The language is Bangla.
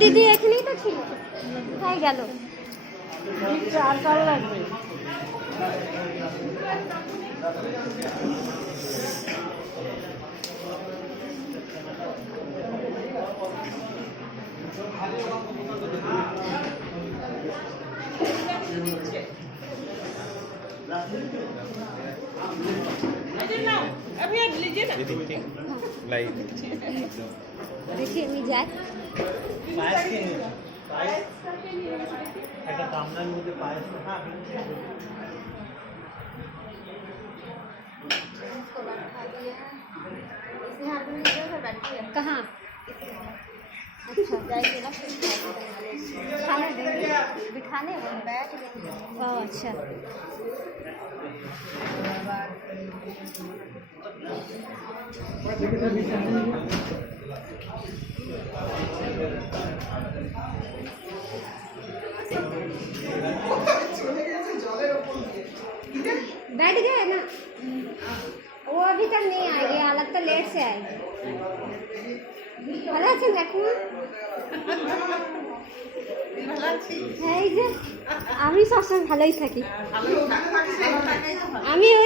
দিদি এখানেই তো ছিল, কোথায় গেল? লাগবে। देखिए मैं जाए कहाँ? अच्छा जाएंगे ना खाने देंगे, बिठाने बैठ देंगे। अच्छा बैठ गए ना, वो अभी तक नहीं आएंगे, अलग तो लेट से आएंगे। ভালো আছেন কাকিমা? এই যে আমি সবসময় ভালোই থাকি। আমি